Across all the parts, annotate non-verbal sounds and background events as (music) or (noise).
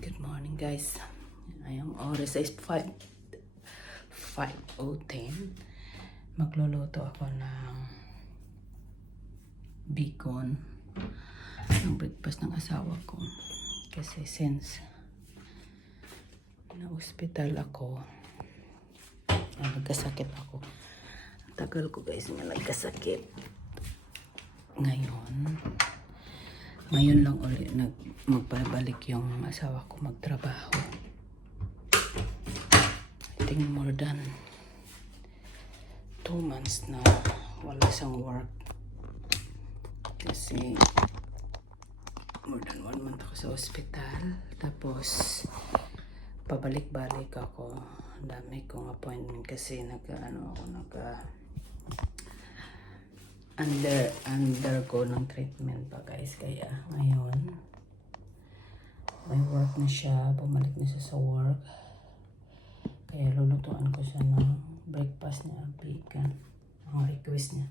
Good morning guys. Ayong oras is 5 5.10 Magluluto ako ng bacon ng breakfast ng asawa ko. Kasi since na-hospital ako nagkasakit ako. Tagal ko guys nga nagkasakit. Ngayon, ngayon lang ulit nag magpabalik yung asawa ko magtrabaho. I think more than two months na wala siyang work. Kasi more than one month ako sa ospital. Tapos pabalik-balik ako. Dami kong appointment kasi nag ano ako nag under undergo ng treatment pa guys. Kaya ngayon may work na siya. Bumalik na siya sa work. Kaya lulutuan ko siya ng breakfast niya bacon. Ang request niya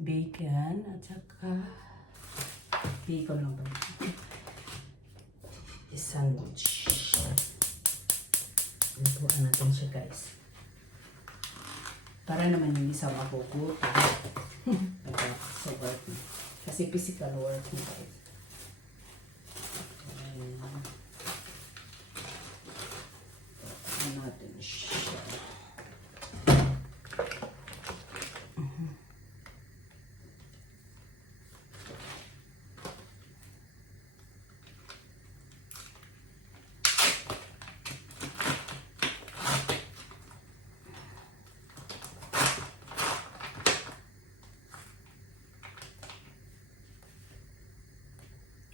bacon at saka bacon lang ba? (laughs) Sandwich. Lutuan natin siya guys. Para naman yung isang makukuto Kasi physical work niya guys. Ayan. Ano natin siya. Mhm.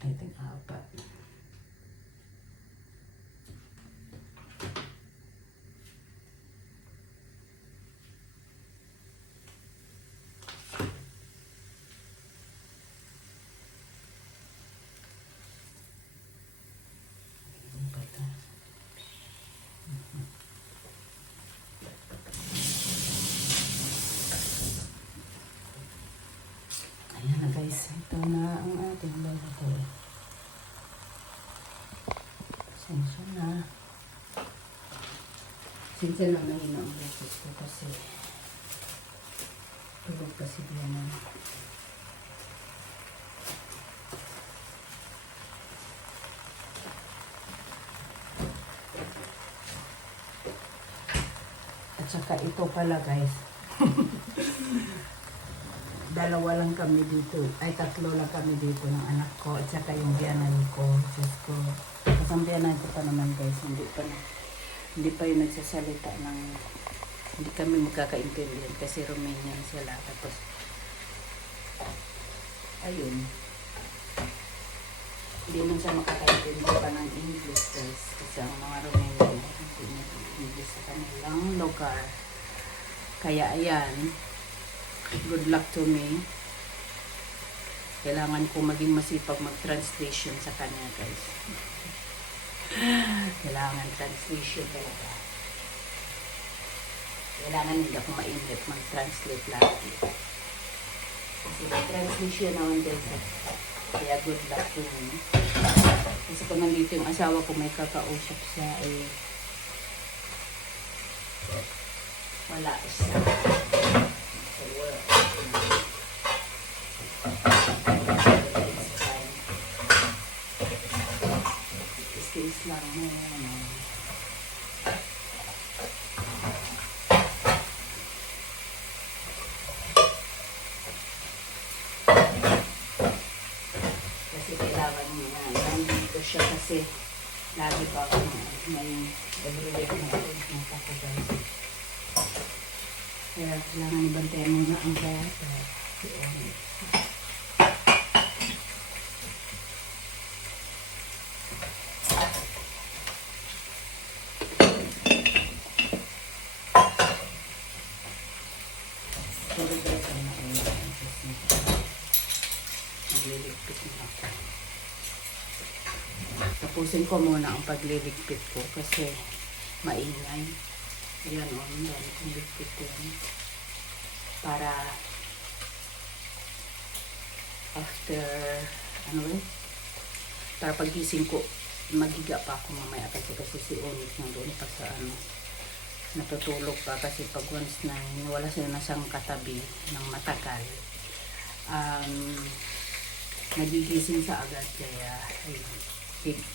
I think apat. Ano ba ito? Ayan na guys, ito na ang ating luluto. Sensya na. Sensya na na yun ang boses ko kasi tulog pa si Diana. At saka ito pala guys. (laughs) dalawa lang kami dito. Ay, tatlo lang kami dito ng anak ko. At saka yung biyanan ko. Diyos ko. Ko pa naman guys, hindi pa na, hindi pa yung nagsasalita ng hindi kami magkakaintindihan kasi Romanian sila. Tapos, ayun. Hindi man siya makakaintindi pa ng English guys. Kasi ang mga Romanian, hindi na English sa kanilang lugar. Kaya ayan, good luck to me. Kailangan ko maging masipag mag-translation sa kanya, guys. (sighs) Kailangan translation talaga. Kailangan hindi ako mainit mag-translate lagi. Kasi translation naman guys. eh. Kaya good luck to me. Kasi kung nandito yung asawa ko, may kakausap siya, eh, wala siya sa work. Lang. Kasi kailangan niya. Nandito siya kasi lagi pa ako may everyday na ako guys. Kaya kailangan ibantayan mo na ang bata. Yun. Sorry guys, ang nakuha kasi nagliligpit na ako. Tapusin ko muna ang pagliligpit ko kasi maingay. Ayan o, ang dami kong ligpit yan. Para after, ano eh, para pagising ko, magiga pa ako mamaya kasi kasi si Onyx nandun pa sa ano natutulog pa kasi pag once na wala siya na siyang katabi ng matagal um, nagigising sa agad kaya ayun,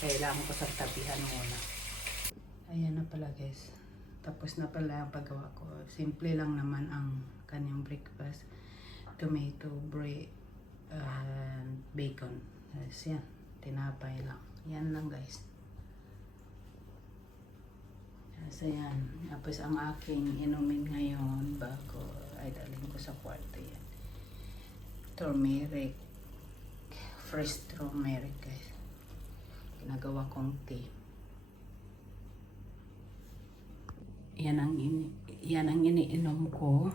kailangan ko sa tabihan muna. Ayan na pala guys. Tapos na pala ang paggawa ko. Simple lang naman ang kanyang breakfast. Tomato bread and bacon. Yes, yan. Tinapay lang. Yan lang guys. So yan. Tapos ang aking inumin ngayon bago ay dalhin ko sa kwarto yan. Turmeric. Fresh turmeric guys. Ginagawa kong tea. Yan ang ini yan ang iniinom ko.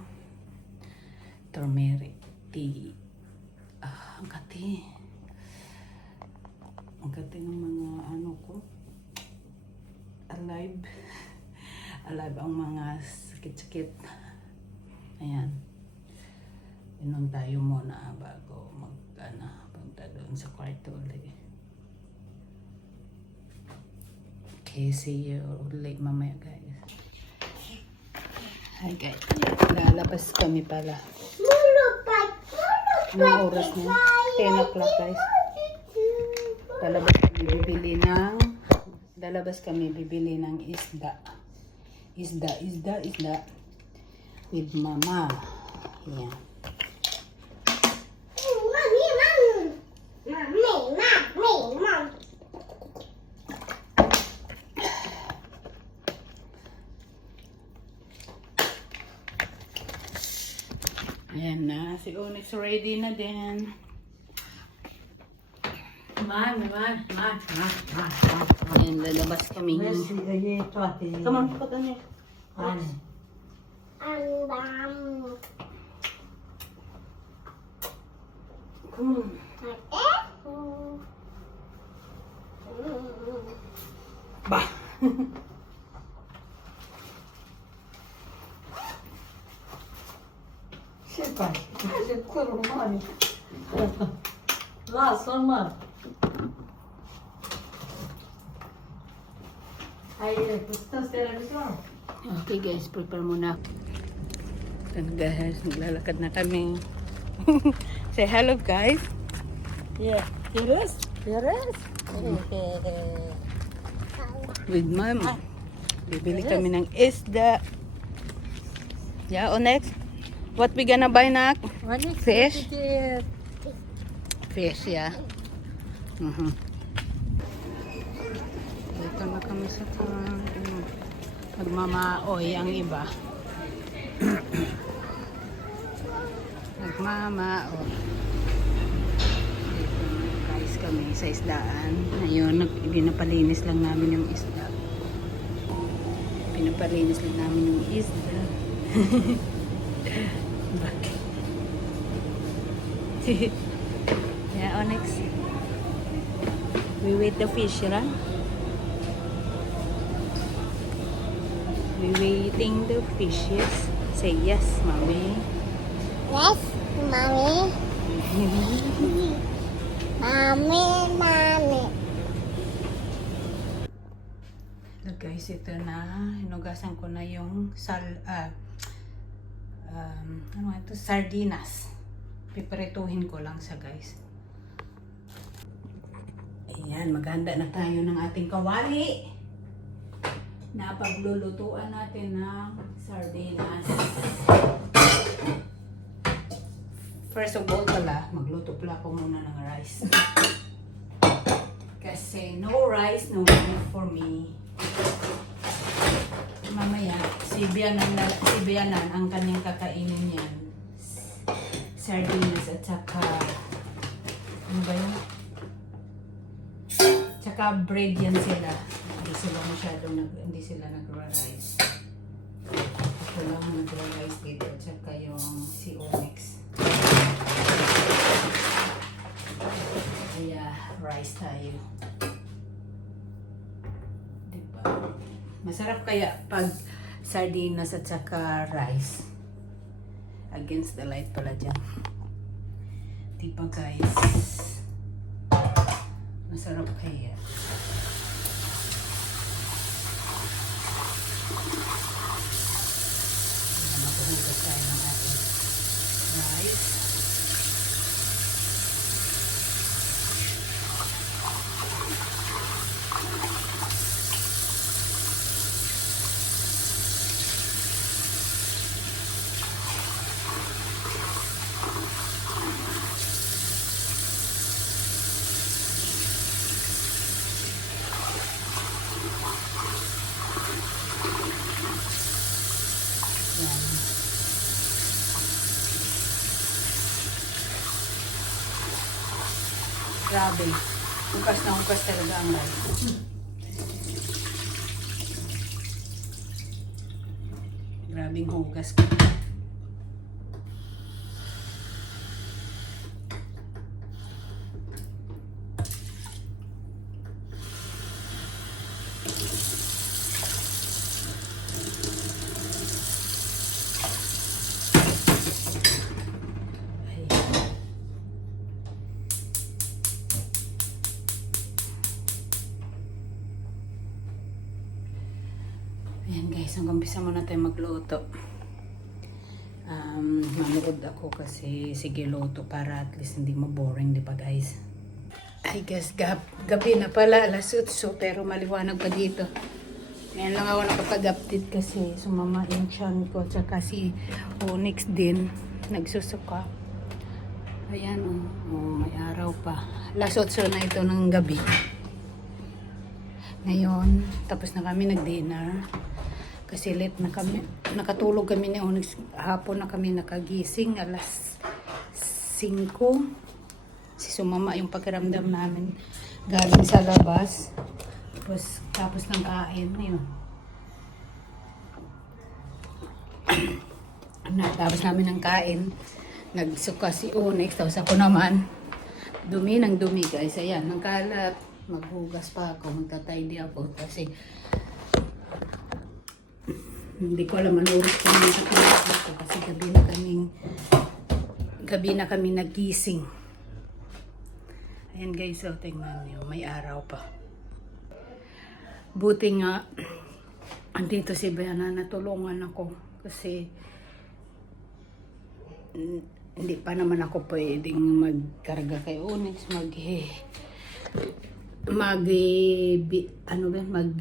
Turmeric tea. Ah, ang kati. Ang kati ng mga ano ko. Alive (laughs) alive ang mga sakit-sakit. Ayan. Inom tayo muna bago mag, ano, punta doon sa kwarto ulit. Okay, see you ulit mamaya guys. Hi guys. Lalabas kami pala. Anong oras na? 10 o'clock guys. Lalabas kami bibili ng lalabas kami bibili ng isda. Isda, isda, isda. With mama. Yan. ready na din. Man, man, man, man, man, man. Lalabas kami. The ito, ate? Come on, put on it. Ang dami. Come on. Ate? Bah! (laughs) Süper. Hadi kurum hadi. La sorma. Hayır, fıstık televizyon. Okay guys, prepare muna. Then guys, naglalakad na kami. (laughs) Say hello guys. Yeah. Yes. Yes. With mom. Bibili kami ng isda. Yeah, o next. What we gonna buy na? Fish? Fish, yeah. Mhm. Dito na kami sa farm. Nagmamaoy ang iba. (clears throat) Nagmamaoy. Dito na guys kami sa isdaan. Ngayon, pinapalinis lang namin yung isda. Pinapalinis lang namin yung isda. (laughs) (laughs) yeah, Onyx. We wait the fish, right? We waiting the fishes. Say yes, mommy. Yes, mommy. (laughs) Mommy, mommy. Look guys, ito na. Hinugasan ko na yung sal, ah, um, ano ito? Sardinas. Piprituhin ko lang sa guys. Ayan, maghanda na tayo ng ating kawali. Na paglulutuan natin ng sardinas. First of all pala, magluto pala ako muna ng rice. Kasi no rice, no money for me. Mamaya, si Bianan, na, si Bianan ang kanyang kakainin yan. Sardinas at saka, ano ba yun? Tsaka bread yan sila. Hindi sila masyadong nag, hindi sila nagra-rice. Ako lang ang nagra-rice dito. At saka yung si Onyx. Kaya rice tayo. Diba? Masarap kaya pag sardinas at saka rice. Against the light pala dyan. Diba guys? Masarap kaya. Ayan, maghugas tayo ng ating rice. Grabe. Hugas na hugas talaga ang rice. Grabing hugas ko. Ayan guys, ang umpisa muna tayo magluto. Um, manood ako kasi sige luto para at least hindi mo boring, di ba guys? I guess gab gabi na pala, alas 8 pero maliwanag pa dito. Ngayon lang ako nakapag-update kasi sumama yung chan ko tsaka si Onyx din nagsusuka. Ayan oh, oh may araw pa. Alas 8 na ito ng gabi. Ngayon, tapos na kami nag-dinner. Kasi late na kami. Nakatulog kami ni Onyx. Hapon na kami nakagising. Alas 5. Si sumama yung pakiramdam namin. Galing sa labas. Tapos, tapos ng kain. Ayun. (clears throat) Natapos namin ng kain. Nagsuka si Onyx. Tapos ako naman. Dumi ng dumi guys. Ayan, ang kalat. Maghugas pa ako. Magtatidy ako. Kasi hindi ko alam ano oras ko na sa pinapos ko kasi gabi na kaming gabi na kami nagising. Ayan guys, so tingnan nyo, may araw pa. Buti nga, (clears throat) andito si Bena, natulungan ako kasi hindi pa naman ako pwedeng magkarga kay Onyx, mag mag ano ba, mag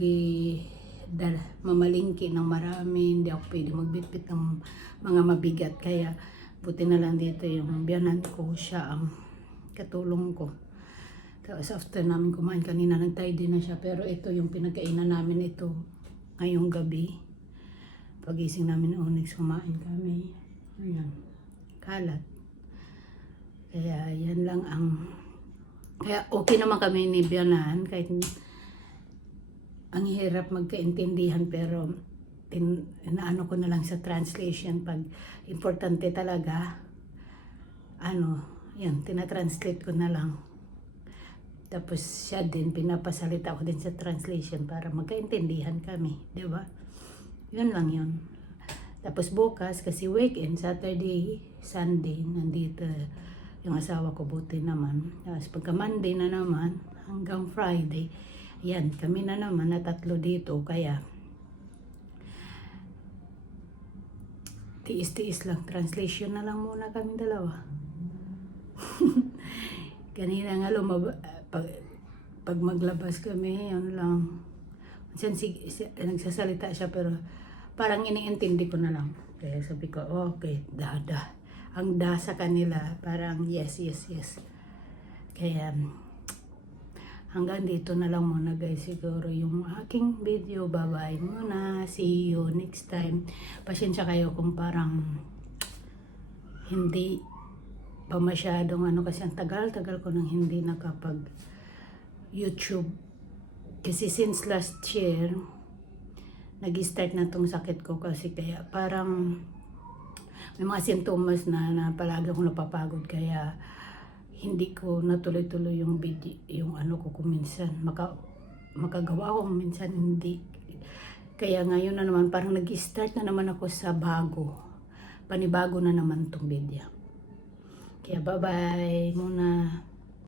dala, mamalingki ng marami, hindi ako pwede magbitbit ng mga mabigat. Kaya buti na lang dito yung biyanan ko, siya ang katulong ko. Tapos after namin kumain kanina, nag-tidy na siya. Pero ito yung pinagkainan namin ito ngayong gabi. Pagising namin ng Onyx, kumain kami. Ayan, kalat. Kaya yan lang ang... Kaya okay naman kami ni Bianan kahit ang hirap magkaintindihan pero tin, inaano ko na lang sa translation pag importante talaga ano yan tinatranslate ko na lang. Tapos siya din pinapasalita ko din sa translation para magkaintindihan kami di ba? Yun lang yun. Tapos bukas kasi weekend Saturday Sunday nandito yung asawa ko buti naman. Tapos pagka Monday na naman hanggang Friday yan, kami na naman na tatlo dito, kaya tiis-tiis lang. Translation na lang muna kami dalawa. (laughs) Kanina nga lumaba, pag, pag maglabas kami, yun lang. Minsan si, si, nagsasalita siya pero parang iniintindi ko na lang. Kaya sabi ko, okay, dada. Ang da sa kanila, parang yes, yes, yes. Kaya, hanggang dito na lang muna guys siguro yung aking video. Bye-bye muna. See you next time. Pasensya kayo kung parang hindi pa masyadong ano kasi ang tagal-tagal ko nang hindi nakapag YouTube. Kasi since last year, nag-start na tong sakit ko kasi kaya parang may mga sintomas na, na palagi akong napapagod kaya hindi ko natuloy-tuloy yung video, yung ano ko kung minsan. Maka, makagawa ko minsan hindi. Kaya ngayon na naman parang nag-start na naman ako sa bago. Panibago na naman tong video. Kaya bye bye muna